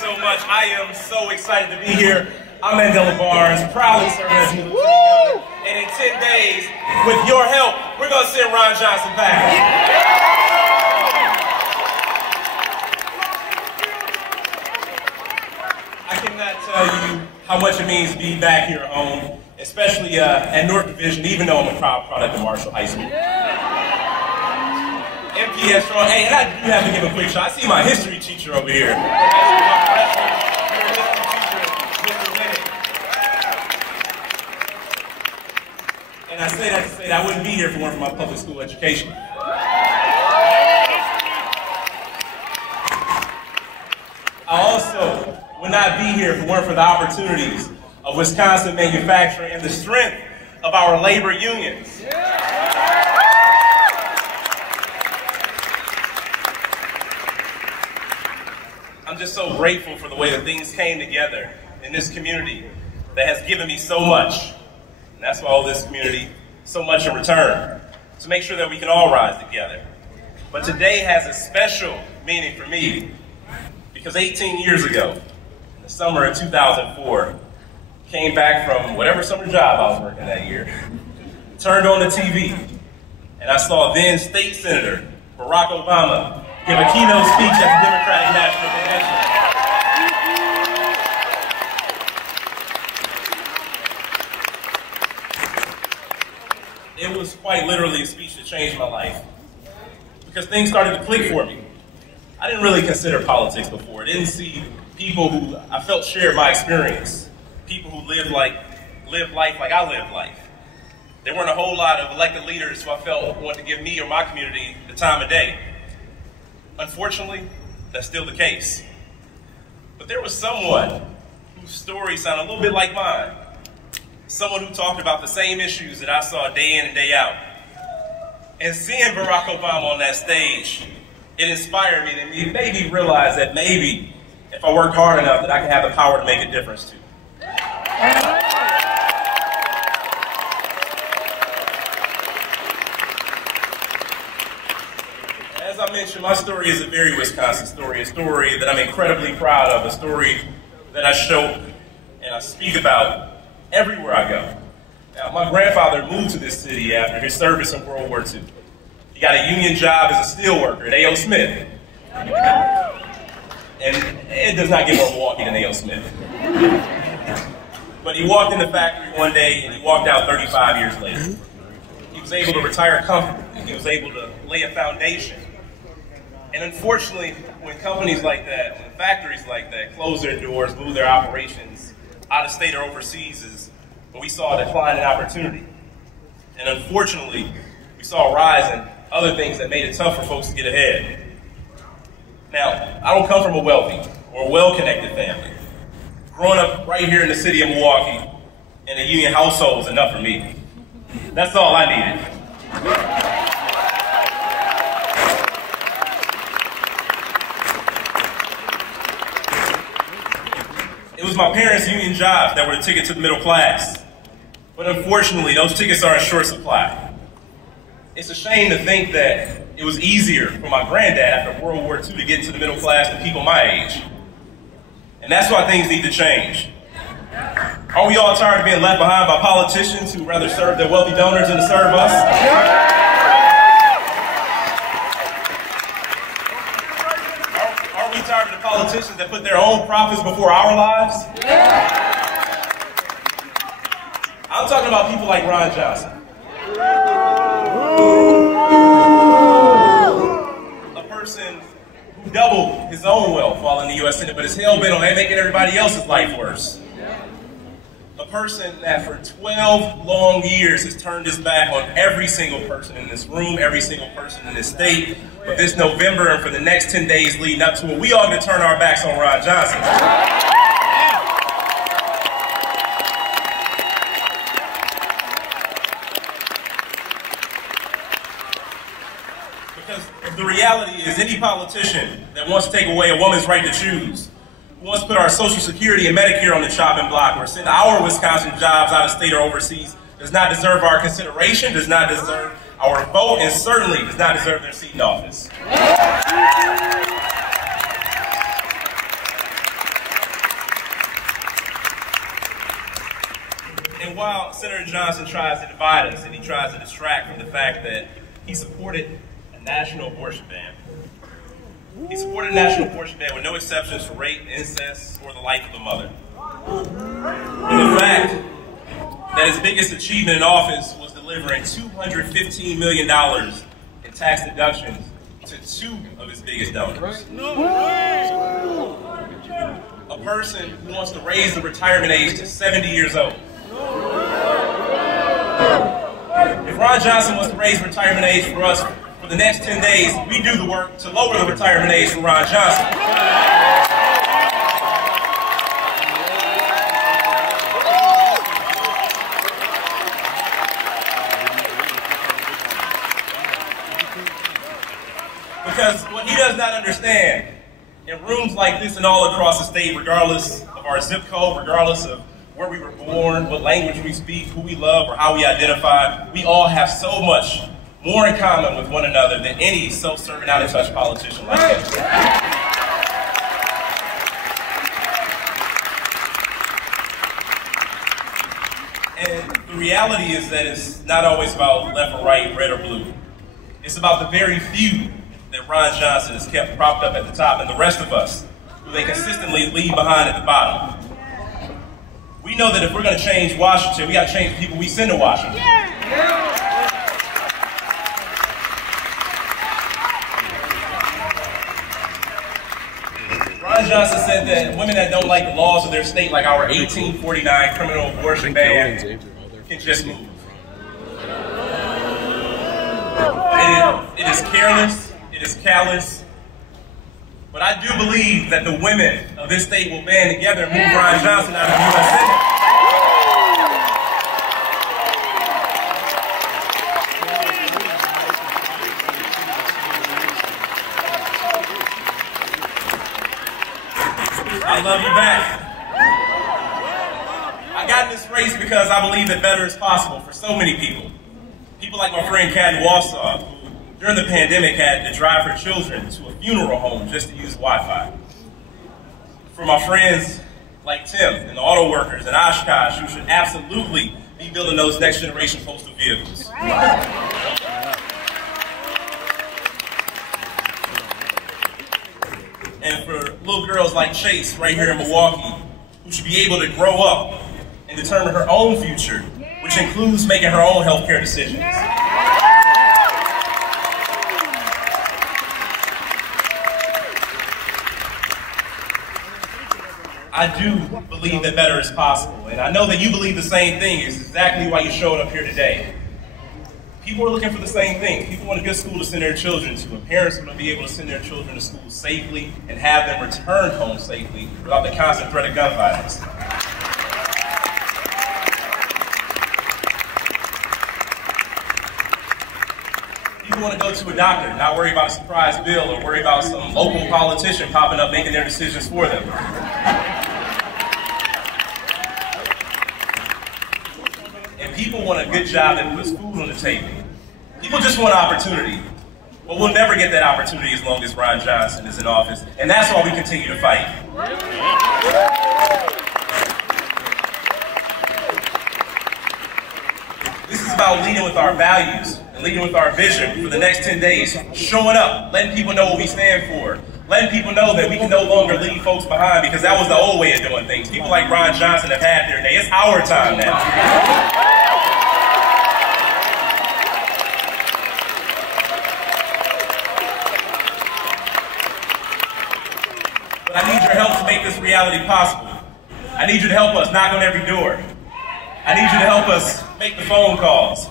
so much. I am so excited to be here. I'm Mandela, proudly serving as the Lieutenant Governor. And in 10 days, with your help, we're going to send Ron Johnson back. I cannot tell you how much it means to be back here at home, especially at North Division, even though I'm a proud product of Marshall High School. MPS strong. Hey, and I do have to give a quick shout. I see my history teacher over here. And I say that to say that I wouldn't be here if it weren't for my public school education. I also would not be here if it weren't for the opportunities of Wisconsin manufacturing and the strength of our labor unions. I'm just so grateful for the way that things came together in this community that has given me so much. And that's why all this community, so much in return, to make sure that we can all rise together. But today has a special meaning for me because 18 years ago, in the summer of 2004, came back from whatever summer job I was working that year, turned on the TV, and I saw then State Senator Barack Obama give a keynote speech at the Democratic National Convention. It was quite literally a speech that changed my life because things started to click for me. I didn't really consider politics before. I didn't see people who I felt shared my experience, people who lived life like I lived life. There weren't a whole lot of elected leaders who I felt wanted to give me or my community the time of day. Unfortunately, that's still the case. But there was someone whose story sounded a little bit like mine. Someone who talked about the same issues that I saw day in and day out. And seeing Barack Obama on that stage, it inspired me and it made me realize that maybe if I worked hard enough that I could have the power to make a difference too. As I mentioned, my story is a very Wisconsin story, a story that I'm incredibly proud of, a story that I show and I speak about everywhere I go. Now, my grandfather moved to this city after his service in World War II. He got a union job as a steel worker at A.O. Smith. And it does not get more Milwaukee than A.O. Smith. But he walked in the factory one day and he walked out 35 years later. He was able to retire comfortably. He was able to lay a foundation. And unfortunately, when companies like that, when factories like that close their doors, move their operations out of state or overseas, is when we saw a decline in opportunity. And unfortunately, we saw a rise in other things that made it tough for folks to get ahead. Now, I don't come from a wealthy or a well-connected family. Growing up right here in the city of Milwaukee in a union household was enough for me. That's all I needed. It was my parents' union jobs that were the ticket to the middle class. But unfortunately, those tickets are in short supply. It's a shame to think that it was easier for my granddad after World War II to get into the middle class than people my age. And that's why things need to change. Are we all tired of being left behind by politicians who rather serve their wealthy donors than to serve us? Are we tired of the politicians that put their own profits before our lives? I'm talking about people like Ron Johnson. A person who doubled his own wealth while in the U.S. Senate, but is hell-bent on making everybody else's life worse. A person that for 12 long years has turned his back on every single person in this room, every single person in this state. But this November and for the next 10 days leading up to it, we all going to turn our backs on Ron Johnson. Because the reality is any politician that wants to take away a woman's right to choose, who wants to put our Social Security and Medicare on the chopping block, or send our Wisconsin jobs out of state or overseas, does not deserve our consideration, does not deserve our vote, and certainly does not deserve their seat in office. And while Senator Johnson tries to divide us and he tries to distract from the fact that he supported a national abortion ban, he supported a national abortion ban with no exceptions for rape, incest, or the life of the mother. And the fact that his biggest achievement in office was delivering $215 million in tax deductions to two of his biggest donors. A person who wants to raise the retirement age to 70 years old. If Ron Johnson wants to raise the retirement age for us for the next 10 days, we do the work to lower the retirement age for Ron Johnson. Because what he does not understand, in rooms like this and all across the state, regardless of our zip code, regardless of where we were born, what language we speak, who we love, or how we identify, we all have so much more in common with one another than any self-serving, out-of-touch politician like him. And the reality is that it's not always about left or right, red or blue. It's about the very few that Ron Johnson has kept propped up at the top and the rest of us, who they consistently leave behind at the bottom. We know that if we're going to change Washington, we got to change the people we send to Washington. Ron Johnson said that women that don't like the laws of their state, like our 1849 criminal abortion ban, can just move. It is careless. It is callous, but I do believe that the women of this state will band together and move Ron Johnson out of the U.S. Senate. I love you back. I got in this race because I believe that better is possible for so many people. People like my friend Candidat, who during the pandemic had to drive her children to a funeral home just to use Wi-Fi. For my friends like Tim and the auto workers and Oshkosh, who should absolutely be building those next generation postal vehicles. And for little girls like Chase right here in Milwaukee, who should be able to grow up and determine her own future, which includes making her own healthcare decisions. I do believe that better is possible, and I know that you believe the same thing. It's exactly why you showed up here today. People are looking for the same thing. People want a good school to send their children to, and parents want to be able to send their children to school safely and have them return home safely without the constant threat of gun violence. People want to go to a doctor, not worry about a surprise bill or worry about some local politician popping up making their decisions for them. People want a good job that puts food on the table. People just want opportunity. But we'll never get that opportunity as long as Ron Johnson is in office. And that's why we continue to fight. This is about leading with our values and leading with our vision for the next 10 days. Showing up, letting people know what we stand for. Letting people know that we can no longer leave folks behind because that was the old way of doing things. People like Ron Johnson have had their day. It's our time now. But I need your help to make this reality possible. I need you to help us knock on every door. I need you to help us make the phone calls.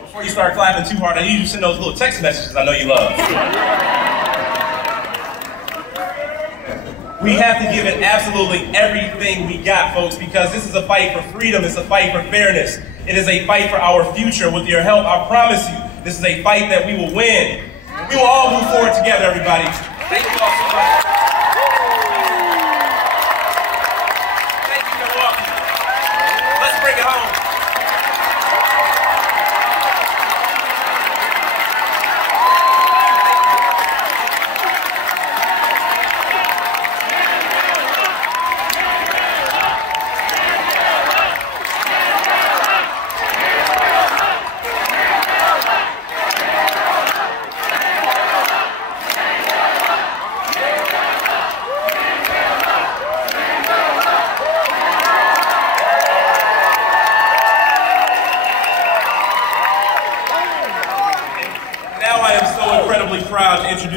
Before you start clapping too hard, I need you to send those little text messages I know you love. We have to give it absolutely everything we got, folks, because this is a fight for freedom. It's a fight for fairness. It is a fight for our future. With your help, I promise you, this is a fight that we will win. We will all move forward together, everybody. Thank you all so much. Thank you, Milwaukee. Let's bring it home.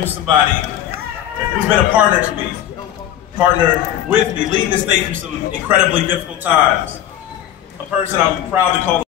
introduce somebody who's been a partner to me, partner with me, leading the state through some incredibly difficult times. A person I'm proud to call